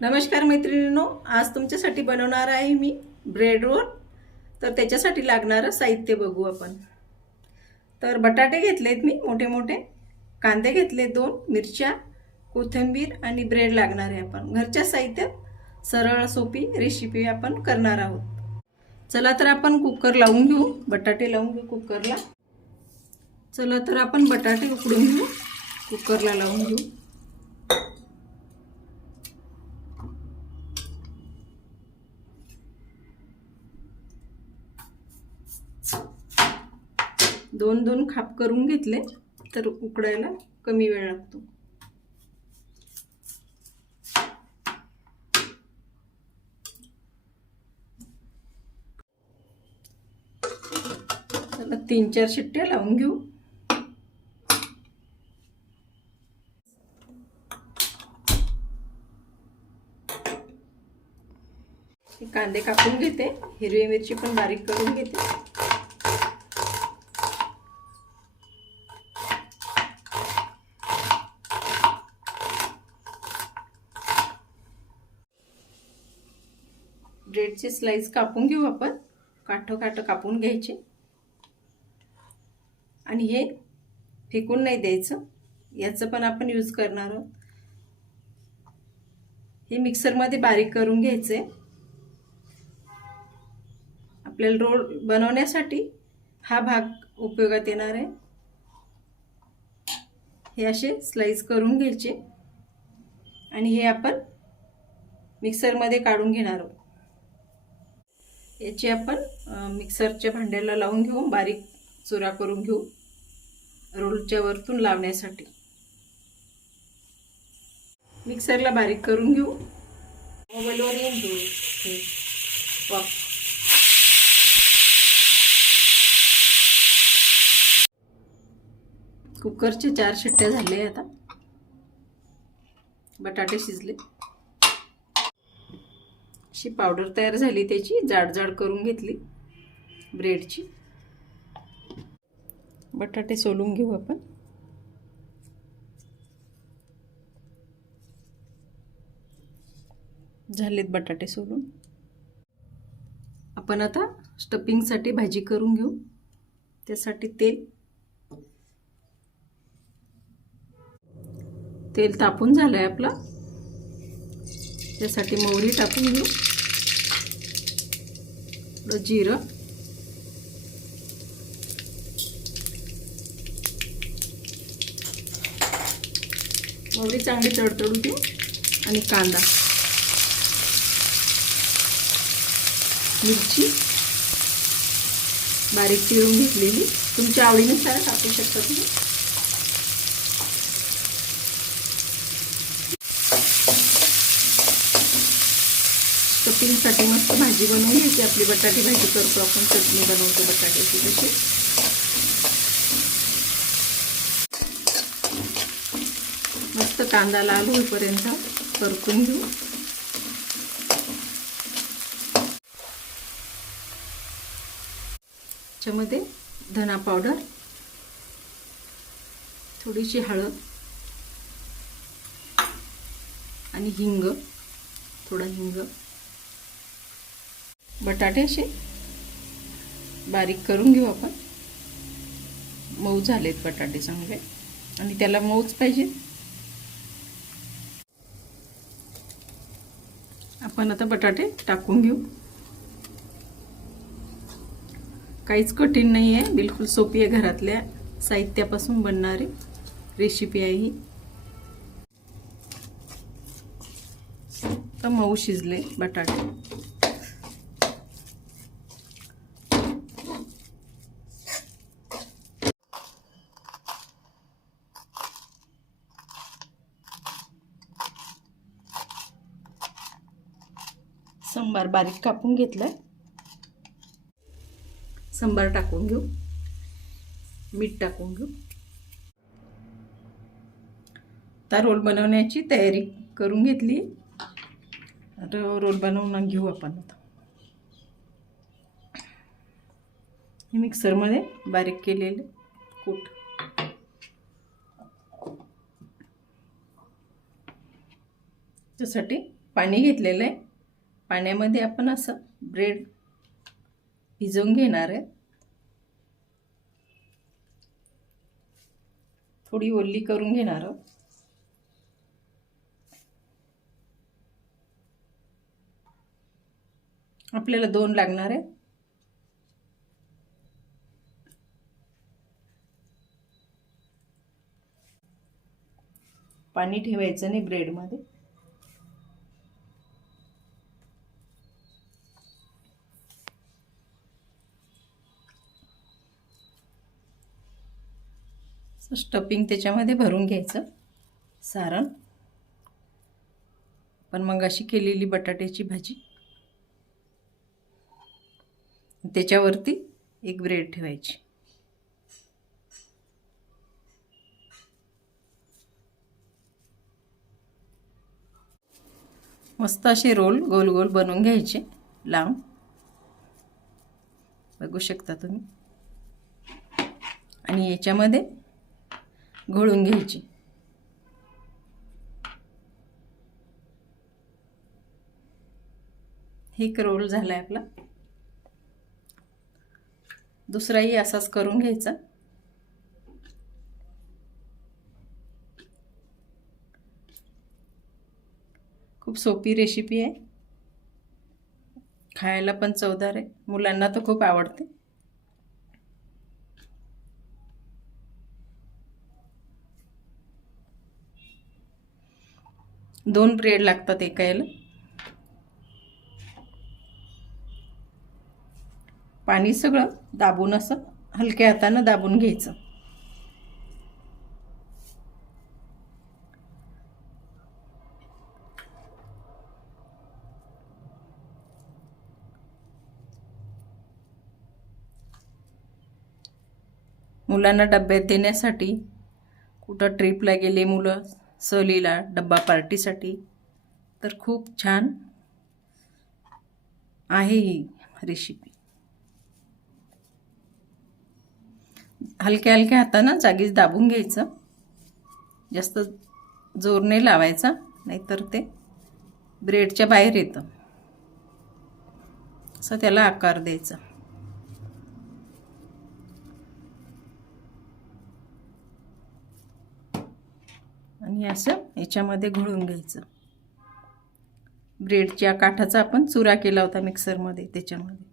नमस्कार मैत्रिणींनो, आज तुमच्यासाठी बनवणार आहे मी ब्रेड रोल। तर त्याच्यासाठी लागणारं साहित्य बघू आपण। तर बटाटे घेतलेत मी मोठे मोठे, कांदे घेतले 2, मिरच्या, कोथिंबीर आणि ब्रेड लागणार आहे। आपण घरच्या साहित्यात सरळ सोपी रेसिपी आपण करणार आहोत। चला तर आपण कुकर लावून घेऊ, बटाटे लावून घेऊ कुकरला। चला तर आपण बटाटे उकडून घेऊ, कुकरला लावून घेऊ। दोन खाप करून घेतले तर उकडायला कमी वेळ लागतो। त्याला 3-4 शिट्ट्या लावून घेऊ। कांदे कापून घेते, हिरवी मिरची पण बारीक करून घेते। ब्रेडची स्लाइस कापून घेऊ आपण, काठ कापून घ्यायचे आणि हे फेकून नाही द्यायचं, याचं पण आपण यूज करणार आहोत। हे मिक्सर मध्ये बारीक करून घ्यायचे। आपल्याला रोल बनवण्यासाठी हा भाग उपयोगात येणार आहे। हे असे स्लाइस करून घ्यायचे आणि हे आपण मिक्सर मध्ये काढून घेणार आहोत। याची आपण मिक्सरच्या भांड्याला लावून घेऊ, बारीक चुरा करून घेऊ रोलच्या वरतून लावण्यासाठी। मिक्सरला बारीक करून घेऊ। मोबाईलवर येऊन घेऊ। कुकरचे 4 शिट्ट्या झाले, आता बटाटे शिजले। अशी पावडर तयार झाली, त्याची जाड जाड करून घेतली ब्रेडची। बटाटे सोलून घेऊ आपण। झालेत बटाटे सोलून। आपण आता स्टफिंग साठी भाजी करून घेऊ। त्यासाठी तेल तापून झालंय आपलं, त्यासाठी मोहरी टाकून घेऊ, जिरं, मोहरी चांगली तडतडू देऊ आणि कांदा, मिरची बारीक चिरून घेतलेली, तुमच्या आवडीनुसार टाकू शकता तुम्ही। स्टफिंग साठी मस्त भाजी बनवून घ्यायची आपली। बटाटी भाजी करतो आपण, चटणी बनवतो बटाट्याची तशी। मस्त कांदा लाल होईपर्यंत परतून घेऊ। त्यामध्ये धना पावडर, थोडीशी हळद आणि हिंग, थोडा हिंग। बटाटे असे बारीक करून घेऊ आपण। मऊ झालेत बटाटे चांगले आणि त्याला मऊच पाहिजे। आपण आता बटाटे टाकून घेऊ। काहीच कठीण नाही आहे, बिलकुल सोपी आहे, घरातल्या साहित्यापासून बनणारी रेसिपी आहे ही। तर मऊ शिजले बटाटे। सांबार बारीक कापून घेतलाय, सांबार टाकून घेऊ, मीठ टाकून घेऊ। आता रोल बनवण्याची तयारी करून घेतली। आता रोल बनवून घेऊ आपण। आता हे मिक्सर मध्ये बारीक केलेले कूट, त्यासाठी पाणी घेतलेलं आहे. पाण्यामध्ये आपण असं ब्रेड भिजवून घेणार आहे. थोडी ओली करून घेणार आहोत. आपल्याला 2 लागणार आहे. पाणी ठेवायचं नाही ब्रेडमध्ये. स्टफिंग त्याच्यामध्ये भरून घ्यायचं सारण. पण मग अशी केलेली बटाट्याची भाजी, त्याच्यावरती एक ब्रेड ठेवायची. मस्त असे रोल गोल गोल बनवून घ्यायचे लांब. बघू शकता तुम्ही. आणि याच्यामध्ये घोळून घ्यायची. एक रोल झालाय आपला. दुसराही असाच करून घ्यायचा. खूप सोपी रेसिपी आहे. खायला पण चवदार आहे. मुलांना तर खूप आवडते. दोन ब्रेड लागतात एका याला. पाणी सगळं दाबून असं हलक्या हातानं दाबून घ्यायचं. मुलांना डब्यात देण्यासाठी, कुठं ट्रिपला गेले मुलं सहलीला डब्बा पार्टीसाठी, तर खूप छान आहे ही रेसिपी. हलक्या हलक्या हातानं जागीच दाबून घ्यायचं. जास्त जोर नाही लावायचा, नाहीतर ते ब्रेडच्या बाहेर येतं. असं त्याला आकार द्यायचा. आणि असं याच्यामध्ये घोळून घ्यायचं. ब्रेडच्या काठाचा आपण चुरा केला होता मिक्सरमध्ये, त्याच्यामध्ये.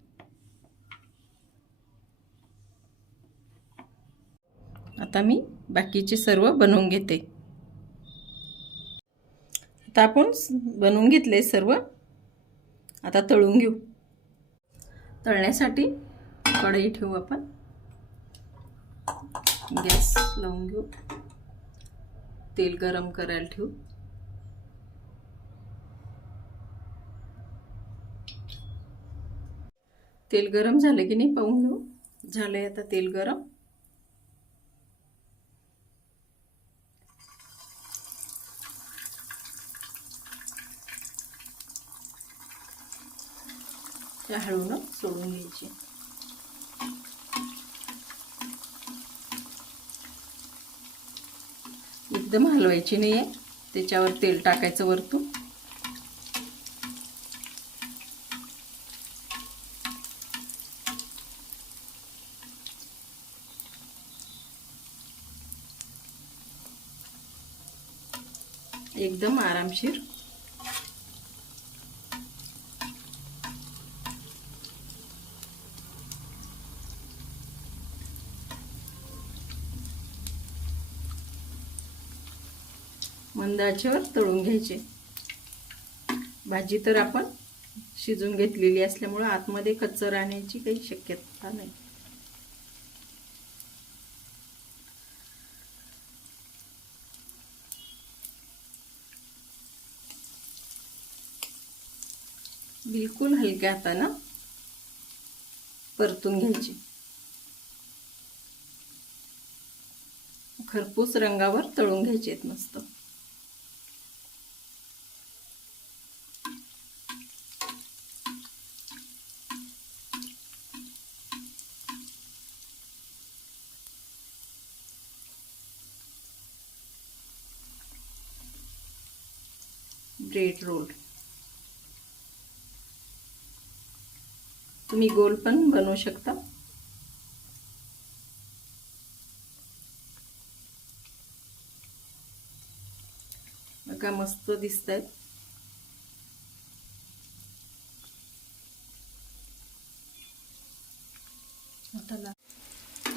आता मी बाकीचे सर्व बनवून घेते. आता आपण बनवून घेतले सर्व. आता तळून घेऊ. तळण्यासाठी कढई ठेवू आपण. गॅस लावून घेऊ. तेल गरम करायला ठेवू. तेल गरम झाले की नाही पाहून घेऊ. झालंय आता तेल गरम. त्या हळून सोडून घ्यायची. एकदम हलवायची नाही आहे. त्याच्यावर तेल टाकायचं वरतून. एकदम आरामशीर. मंद आचेवर तळून घ्यायचे. भाजी तर आपण शिजून घेतलेली असल्यामुळे आतमध्ये कच्चं राहण्याची काही शक्यता नाही. बिलकुल हलक्या हातानं परतून घ्यायची. खरपूस रंगावर तळून घ्यायचे मस्त. ब्रेड रोल तुम्ही गोल पण बनवू शकता. बघा मस्त दिसतात.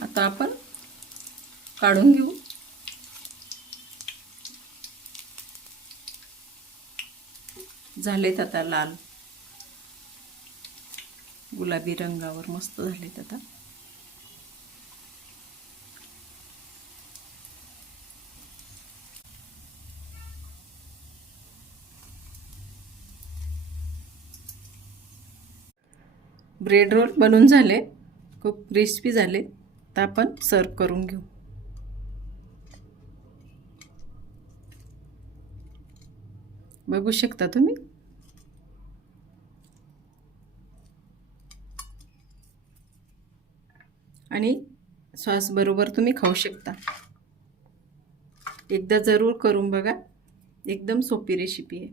आता आपण काढून घेऊ. झालेत आता लाल, गुलाबी रंगावर मस्त झालेत आता. ब्रेड रोल बनवून झाले, खूप क्रिस्पी झाले. तर आपण सर्व करून घेऊ. बघू शकता तुम्ही. आणि सॉस बरोबर तुम्ही खाऊ शकता. एकदा जरूर करून बघा, एकदम सोपी रेसिपी आहे.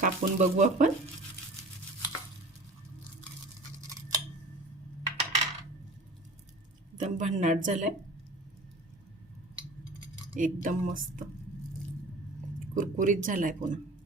कापून बघू आपण. एकदम भन्नाट झालाय, एकदम मस्त कुरकुरीत झालाय पुन्हा.